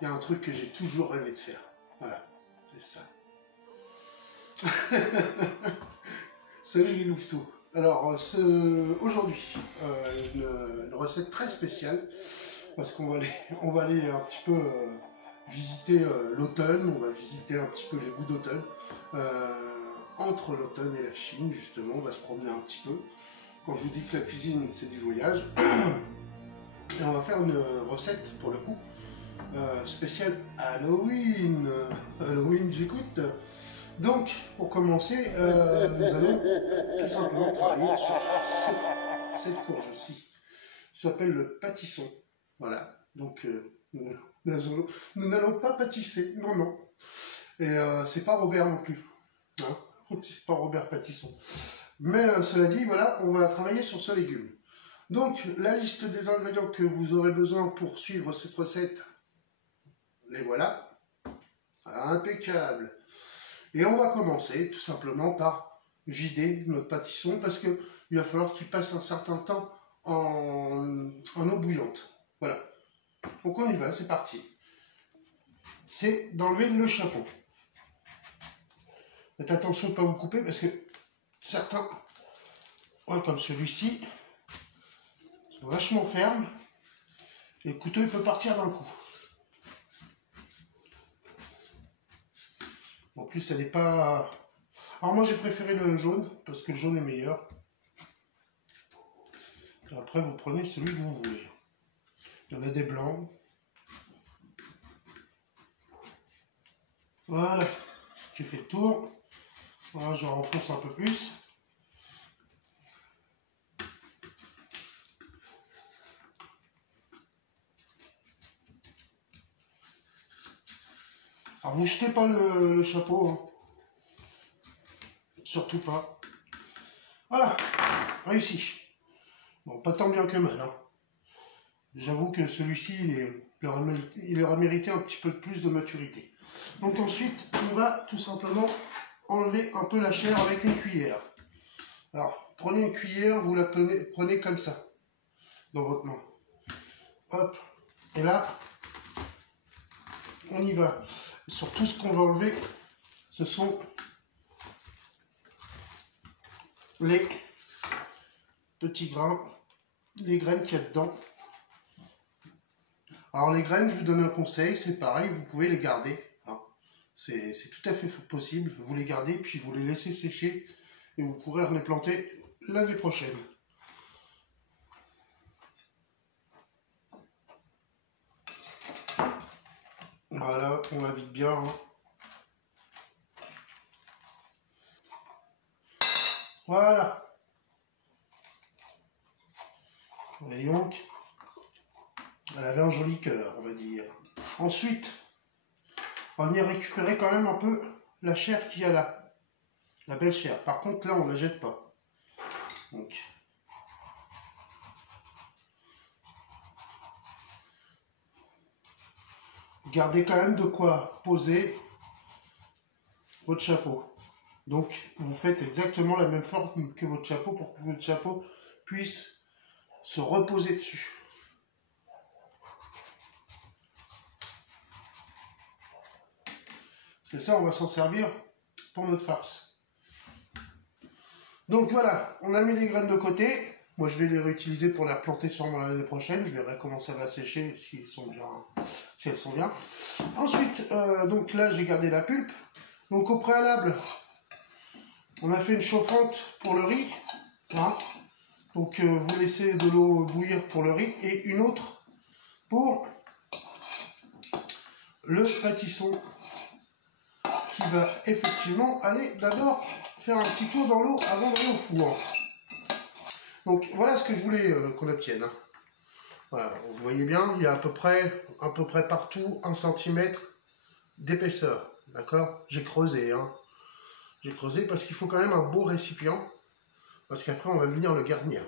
il y a un truc que j'ai toujours rêvé de faire. Voilà, c'est ça. Salut les louveteaux. Alors, aujourd'hui, une recette très spéciale, parce qu'on va aller un petit peu visiter l'automne, on va visiter un petit peu les goûts d'automne. Entre l'automne et la Chine, justement, on va se promener un petit peu. Quand je vous dis que la cuisine, c'est du voyage. Et on va faire une recette, pour le coup, spéciale Halloween. Halloween, j'écoute. Donc, pour commencer, nous allons tout simplement travailler sur cette courge-ci. Ça s'appelle le pâtisson. Voilà. Donc, nous n'allons pas pâtisser. Non, non. Et c'est pas Robert non plus. Hein, c'est pas Robert Pâtisson. Mais cela dit, voilà, on va travailler sur ce légume. Donc, la liste des ingrédients que vous aurez besoin pour suivre cette recette, les voilà. Impeccable. Et on va commencer tout simplement par vider notre pâtisson parce qu'il va falloir qu'il passe un certain temps en eau bouillante. Voilà. Donc on y va, c'est parti. C'est d'enlever le chapeau. Faites attention de ne pas vous couper parce que certains, comme celui-ci, sont vachement fermes et le couteau il peut partir d'un coup. En plus, elle n'est pas... Alors moi, j'ai préféré le jaune, parce que le jaune est meilleur. Et après, vous prenez celui que vous voulez. Il y en a des blancs. Voilà. Tu fais le tour. Voilà, je renfonce un peu plus. Alors, vous jetez pas le chapeau. Hein. Surtout pas. Voilà. Réussi. Bon, pas tant bien que mal. Hein. J'avoue que celui-ci, il aurait mérité un petit peu plus de maturité. Donc ensuite, on va tout simplement enlever un peu la chair avec une cuillère. Alors, prenez une cuillère, vous la prenez comme ça, dans votre main. Hop. Et là, on y va. Surtout, ce qu'on va enlever, ce sont les petits grains, les graines qu'il y a dedans. Alors les graines, je vous donne un conseil, c'est pareil, vous pouvez les garder. Hein. C'est tout à fait possible. Vous les gardez, puis vous les laissez sécher et vous pourrez les planter l'année prochaine. Voilà, on la vide bien. Hein. Voilà. Voyons. Elle avait un joli cœur, on va dire. Ensuite, on va venir récupérer quand même un peu la chair qu'il y a là. La belle chair. Par contre, là, on ne la jette pas. Donc. Gardez quand même de quoi poser votre chapeau. Donc, vous faites exactement la même forme que votre chapeau pour que votre chapeau puisse se reposer dessus. C'est ça, on va s'en servir pour notre farce. Donc voilà, on a mis les graines de côté. Moi, je vais les réutiliser pour les replanter sûrement l'année prochaine. Je verrai comment ça va sécher, si elles sont bien. Ensuite, donc là, j'ai gardé la pulpe. Donc au préalable, on a fait une chauffante pour le riz. Hein. Donc vous laissez de l'eau bouillir pour le riz et une autre pour le pâtisson qui va effectivement aller d'abord faire un petit tour dans l'eau avant d'aller au four. Donc voilà ce que je voulais qu'on obtienne. Hein. Voilà, vous voyez bien, il y a à peu près partout 1 cm d'épaisseur. D'accord? J'ai creusé. Hein. J'ai creusé parce qu'il faut quand même un beau récipient. Parce qu'après on va venir le garnir.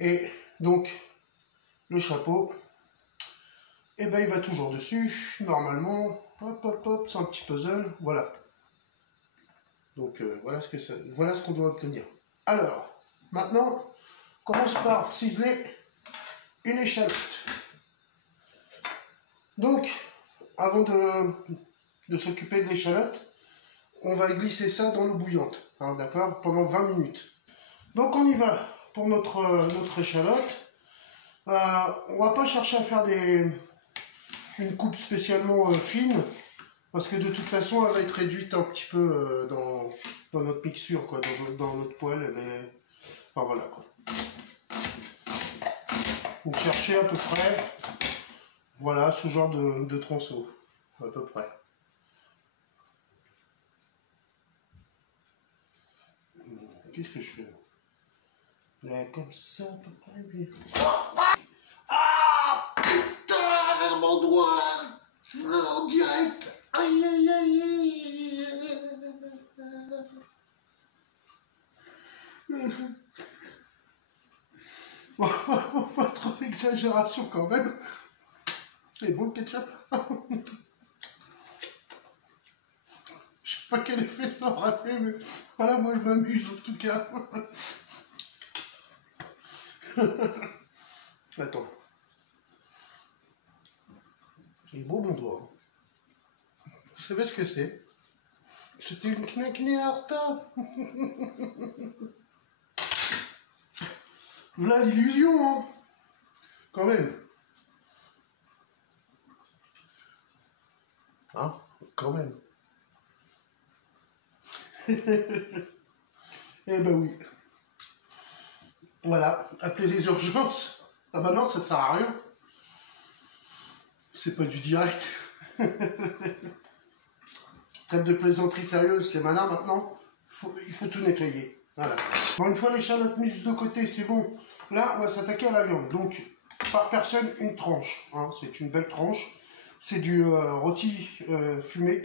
Et donc le chapeau, et ben il va toujours dessus. Normalement, hop hop hop, c'est un petit puzzle. Voilà. Donc voilà ce qu'on doit obtenir. Alors, maintenant, on commence par ciseler une échalote. Donc, avant de s'occuper de l'échalote, on va glisser ça dans l'eau bouillante, hein, d'accord, pendant 20 minutes. Donc on y va pour notre échalote. On va pas chercher à faire une coupe spécialement fine, parce que de toute façon elle va être réduite un petit peu dans notre mixture, quoi, dans notre poêle. Enfin voilà quoi. Donc cherchez à peu près, voilà, ce genre de tronçon, à peu près. Qu'est-ce que je fais? Là, comme ça, à peu près. Puis... Ah putain, mon doigt en direct. Aïe aïe aïe. Bon, pas trop d'exagération quand même. C'est bon le ketchup. Je sais pas quel effet ça aura fait, mais voilà, moi je m'amuse en tout cas. Attends. Il est beau mon doigt. Vous savez ce que c'est? C'était une knacknerta. Voilà l'illusion, hein. Quand même. Hein? Quand même. Eh ben oui. Voilà, appelez les urgences. Ah bah non, ça sert à rien. C'est pas du direct. Trêve de plaisanterie sérieuse, c'est malin maintenant. Il faut tout nettoyer. Voilà. Bon, une fois l'échalote mise de côté, c'est bon. Là, on va s'attaquer à la viande. Donc, par personne, une tranche. Hein. C'est une belle tranche. C'est du rôti fumé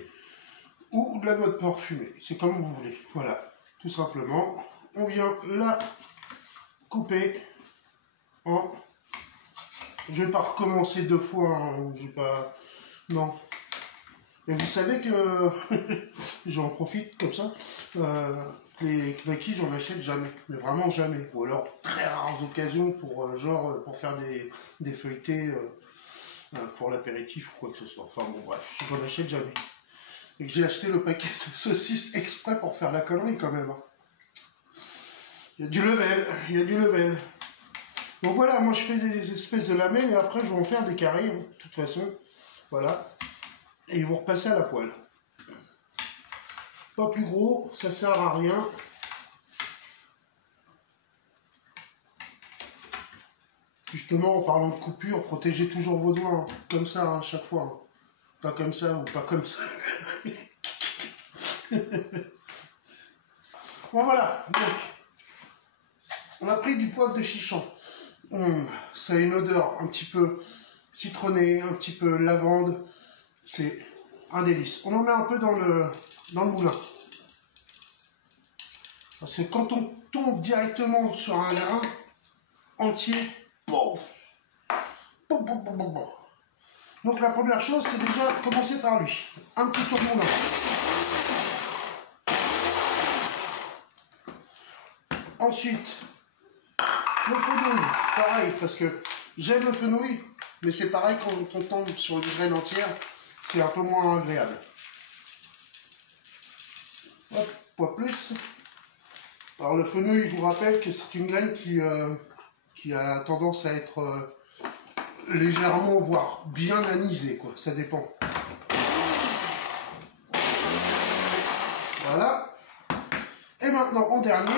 ou de la noix de porc fumée. C'est comme vous voulez. Voilà, tout simplement. On vient la couper en... Je vais pas recommencer deux fois. Hein. J'ai pas... Non. Et vous savez que... J'en profite comme ça. Les knackis, j'en achète jamais, mais vraiment jamais. Ou alors très rares occasions pour pour faire des feuilletés pour l'apéritif ou quoi que ce soit. Enfin bon bref, j'en achète jamais. Et que j'ai acheté le paquet de saucisses exprès pour faire la connerie quand même. Il y a du level, il y a du level. Donc voilà, moi je fais des espèces de lamelles et après je vais en faire des carrés, hein, de toute façon. Voilà. Et ils vont repasser à la poêle. Pas plus gros, ça sert à rien. Justement, en parlant de coupure, protégez toujours vos doigts, hein, comme ça, hein, chaque fois. Hein. Pas comme ça ou pas comme ça. Bon voilà, donc, on a pris du poivre de chichon. Ça a une odeur un petit peu citronnée, un petit peu lavande. C'est un délice. On en met un peu dans le moulin. Parce que quand on tombe directement sur un grain entier, bon. Donc la première chose, c'est déjà commencer par lui. Un petit tour de moulin. Ensuite, le fenouil. Pareil, parce que j'aime le fenouil, mais c'est pareil quand on tombe sur une graine entière, c'est un peu moins agréable. Hop, pas plus. Alors le fenouil, je vous rappelle que c'est une graine qui a tendance à être légèrement, voire bien anisée, quoi. Ça dépend. Voilà. Et maintenant, en dernier,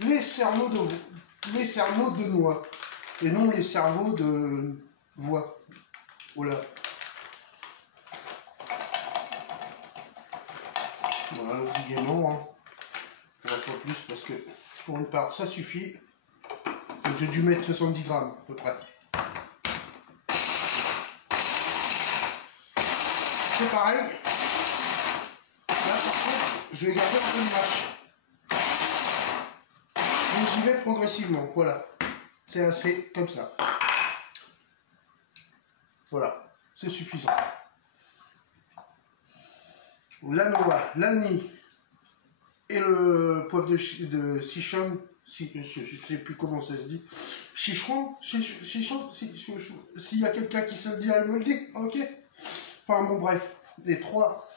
les cerneaux de noix. Et non les cerveaux de voix. Voilà. Voilà, le gaiement, hein. Pas plus parce que pour une part ça suffit. Donc j'ai dû mettre 70 grammes à peu près. C'est pareil. Là par contre, je vais garder un peu de mâche. Donc j'y vais progressivement, voilà. C'est assez comme ça. Voilà, c'est suffisant. La noix, l'anis et le poivre de Sichuan, si, je sais plus comment ça se dit. Chichon, chichon, s'il y a quelqu'un qui se le dit, elle me le dit, ok. Enfin bon bref, les trois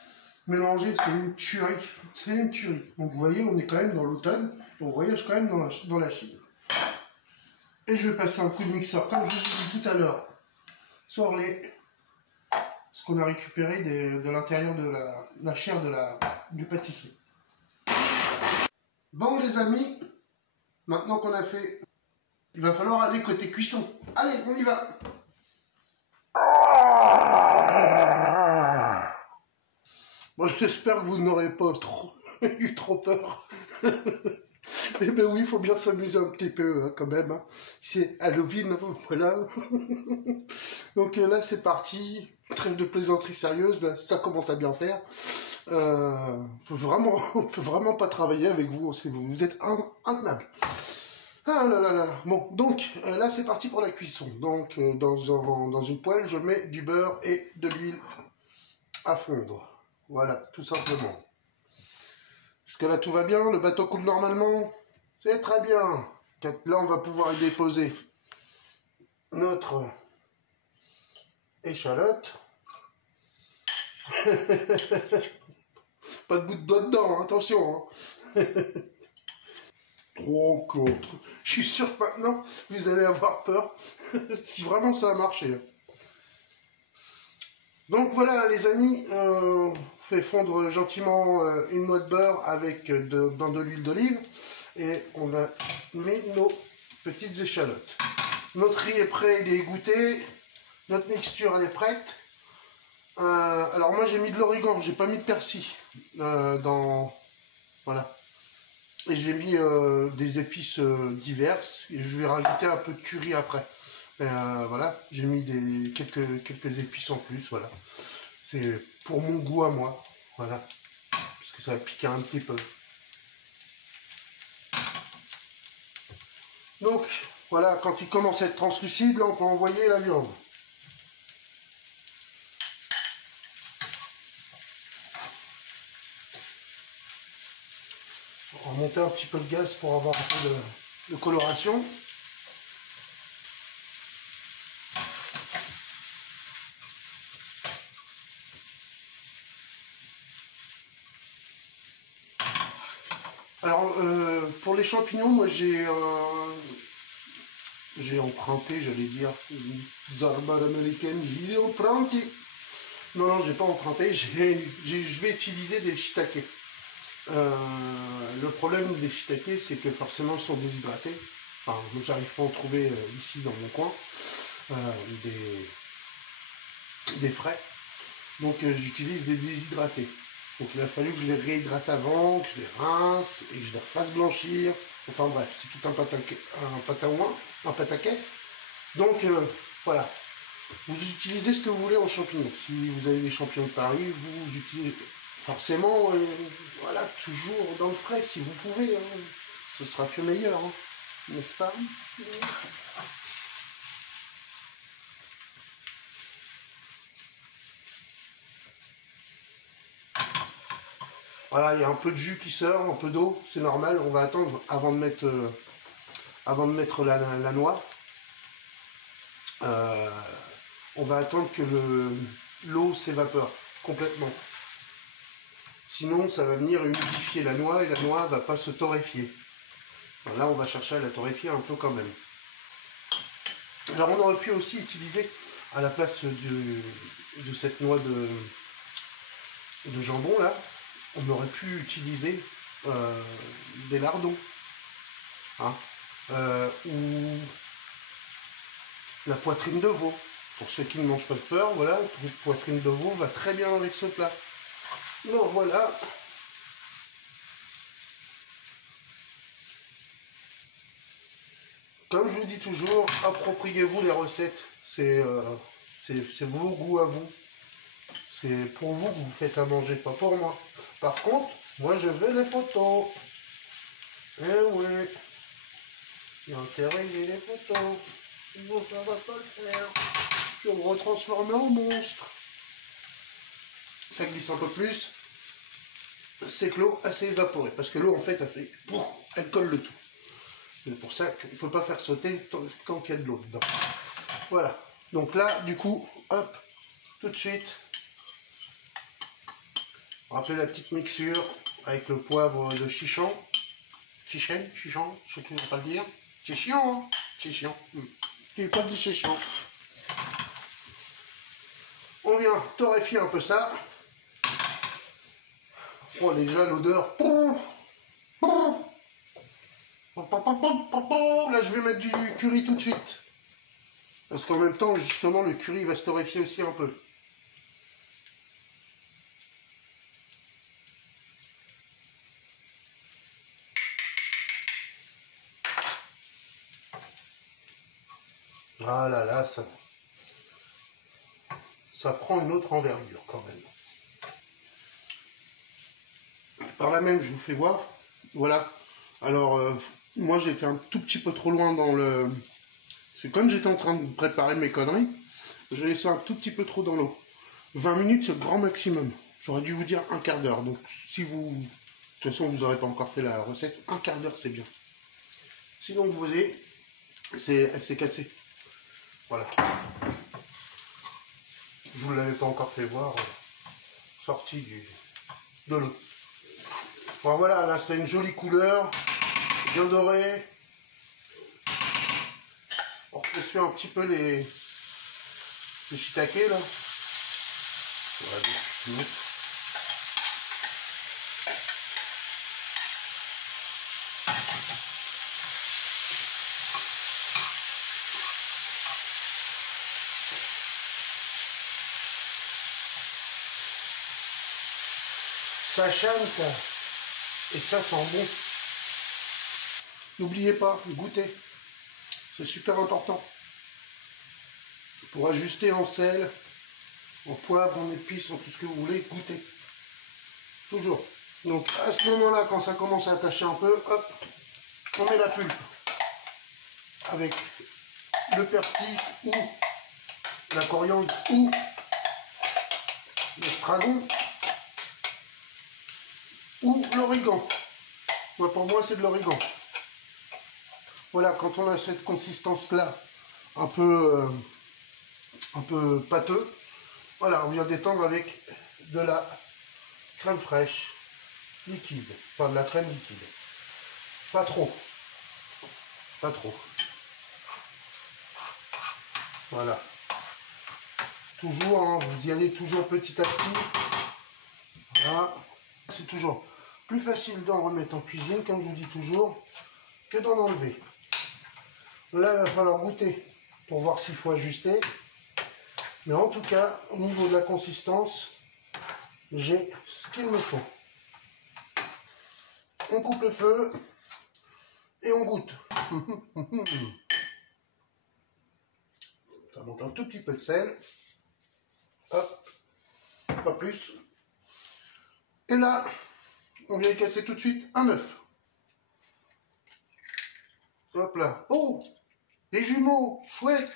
mélangés, c'est une tuerie. C'est une tuerie. Donc vous voyez, on est quand même dans l'automne, on voyage quand même dans la Chine. Et je vais passer un coup de mixeur, comme je vous ai dit tout à l'heure, sur ce qu'on a récupéré de l'intérieur de la chair du pâtissier. Bon les amis, maintenant qu'on a fait, il va falloir aller côté cuisson. Allez, on y va. Bon, j'espère que vous n'aurez pas eu trop peur. Eh ben oui, il faut bien s'amuser un petit peu hein, quand même. Hein. C'est Halloween, voilà. Donc là, c'est parti. Trêve de plaisanterie sérieuse, là, ça commence à bien faire. On peut vraiment pas travailler avec vous. Vous êtes intenable. Ah là là là. Bon, donc là, c'est parti pour la cuisson. Donc dans une poêle, je mets du beurre et de l'huile à fondre. Voilà, tout simplement. Jusque là, tout va bien. Le bateau coule normalement. C'est très bien. Là, on va pouvoir y déposer notre échalote. Pas de bout de doigt dedans, hein, attention. Hein. Je suis sûr que maintenant, vous allez avoir peur si vraiment ça a marché. Donc voilà, les amis, on fait fondre gentiment une noix de beurre avec dans de l'huile d'olive. Et on a mis nos petites échalotes. Notre riz est prêt, il est égoutté. Notre mixture, elle est prête. Alors moi, j'ai mis de l'origan, j'ai pas mis de persil. Voilà. Et j'ai mis des épices diverses. Et je vais rajouter un peu de curry après. Voilà, j'ai mis quelques épices en plus. Voilà. C'est pour mon goût à moi. Voilà. Parce que ça va piquer un petit peu. Donc, voilà, quand il commence à être translucide, là, on peut envoyer la viande. On va remonter un petit peu le gaz pour avoir un peu de coloration. Alors, pour les champignons, moi j'ai emprunté, j'allais dire, Zarba américaine, j'ai emprunté. Non, j'ai pas emprunté, je vais utiliser des shiitake. Le problème des shiitake, c'est que forcément ils sont déshydratés. Enfin, moi j'arrive pas à en trouver ici dans mon coin, des frais. Donc j'utilise des déshydratés. Donc il a fallu que je les réhydrate avant, que je les rince et que je les refasse blanchir. Enfin bref, c'est tout un pataquès. Donc voilà. Vous utilisez ce que vous voulez en champignons. Si vous avez des champignons de Paris, vous utilisez forcément, voilà, toujours dans le frais si vous pouvez. Hein. Ce sera que meilleur, hein, n'est-ce pas? Voilà, il y a un peu de jus qui sort, un peu d'eau, c'est normal. On va attendre avant de mettre la noix. On va attendre que l'eau s'évapore complètement. Sinon, ça va venir humidifier la noix et la noix va pas se torréfier. Là, on va chercher à la torréfier un peu quand même. Alors, on aurait pu aussi utiliser, à la place de cette noix de jambon, là, on aurait pu utiliser des lardons. Hein, ou la poitrine de veau. Pour ceux qui ne mangent pas de beurre, voilà, une poitrine de veau va très bien avec ce plat. Donc voilà. Comme je vous dis toujours, appropriez-vous les recettes. C'est vos goûts à vous. C'est pour vous que vous faites à manger, pas pour moi. Par contre, moi je veux les photos. Eh oui. Il y a intérêt, il y a les photos. Bon, ça va pas le faire. Je vais me retransformer en monstre. Ça glisse un peu plus. C'est que l'eau s'est évaporée. Parce que l'eau, en fait, elle colle le tout. C'est pour ça qu'il ne faut pas faire sauter tant qu'il y a de l'eau dedans. Voilà. Donc là, du coup, hop, tout de suite, rappelez la petite mixture avec le poivre de chichon. Chichen, chichon, je sais toujours pas le dire. C'est chiant, hein? C'est chiant. Tu n'as pas dit c'est chiant. On vient torréfier un peu ça. Oh, déjà l'odeur. Là, je vais mettre du curry tout de suite. Parce qu'en même temps, justement, le curry va se torréfier aussi un peu. Ah là là, ça prend une autre envergure quand même. Par là même, je vous fais voir. Voilà. Alors, moi, j'ai fait un tout petit peu trop loin dans le... Parce que comme j'étais en train de préparer mes conneries, j'ai laissé un tout petit peu trop dans l'eau. 20 minutes, c'est le grand maximum. J'aurais dû vous dire un quart d'heure. Donc, si vous... De toute façon, vous n'aurez pas encore fait la recette. Un quart d'heure, c'est bien. Sinon, vous voyez, elle s'est cassée. Voilà. Je vous l'avais pas encore fait voir. Sortie de l'eau. Bon, voilà, là, c'est une jolie couleur. Bien doré. On refait un petit peu les shiitake là. Voilà, ça chante et ça sent bon. N'oubliez pas, goûtez. C'est super important. Pour ajuster en sel, en poivre, en épices, en tout ce que vous voulez, goûtez. Toujours. Donc à ce moment-là, quand ça commence à attacher un peu, hop, on met la pulpe. Avec le persil ou la coriandre ou l'estragon ou l'origan. Ouais, pour moi, c'est de l'origan. Voilà, quand on a cette consistance-là, un peu pâteux, voilà, on vient d'étendre avec de la crème fraîche liquide, enfin de la crème liquide. Pas trop. Pas trop. Voilà. Toujours, hein, vous y allez toujours petit à petit. Voilà. C'est toujours plus facile d'en remettre en cuisine, comme je vous dis toujours, que d'en enlever. Là, il va falloir goûter pour voir s'il faut ajuster. Mais en tout cas, au niveau de la consistance, j'ai ce qu'il me faut. On coupe le feu et on goûte. Ça monte un tout petit peu de sel. Hop, pas plus. Et là, on vient casser tout de suite un œuf. Hop là. Oh, des jumeaux, chouette.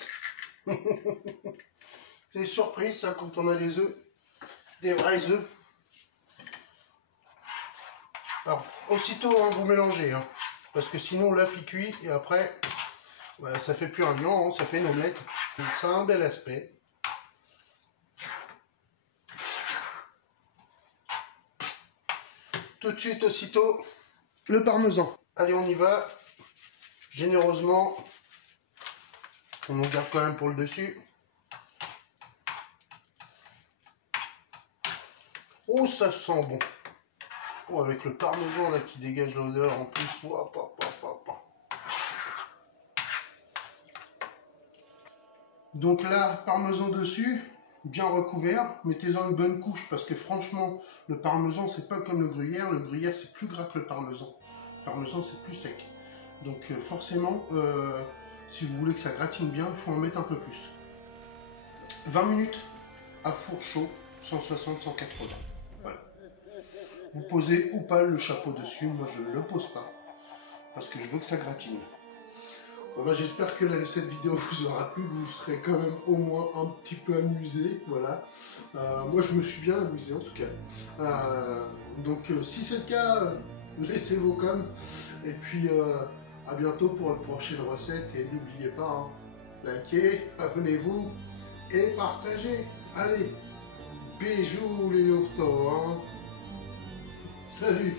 C'est surprise ça quand on a des œufs, des vrais œufs. Alors, aussitôt hein, vous mélangez, hein, parce que sinon l'œuf il cuit et après, bah, ça fait plus un lion, hein, ça fait une omelette. Ça a un bel aspect. Tout de suite, aussitôt, le parmesan. Allez, on y va. Généreusement, on en garde quand même pour le dessus. Oh, ça sent bon. Oh, avec le parmesan là qui dégage l'odeur en plus. Oh, Donc là, parmesan dessus, bien recouvert. Mettez-en une bonne couche parce que franchement, le parmesan, c'est pas comme le gruyère. Le gruyère, c'est plus gras que le parmesan. Le parmesan, c'est plus sec. Donc forcément, si vous voulez que ça gratine bien, il faut en mettre un peu plus. 20 minutes à four chaud, 160-180. Voilà. Vous posez ou pas le chapeau dessus, moi je ne le pose pas, parce que je veux que ça gratine. Bon, bah, j'espère que cette vidéo vous aura plu, que vous serez quand même au moins un petit peu amusé, voilà. Moi je me suis bien amusé en tout cas. Donc si c'est le cas, laissez vos coms, et puis À bientôt pour une prochaine recette et n'oubliez pas, hein, likez, abonnez-vous et partagez. Allez, bisous les louveteaux, hein. Salut.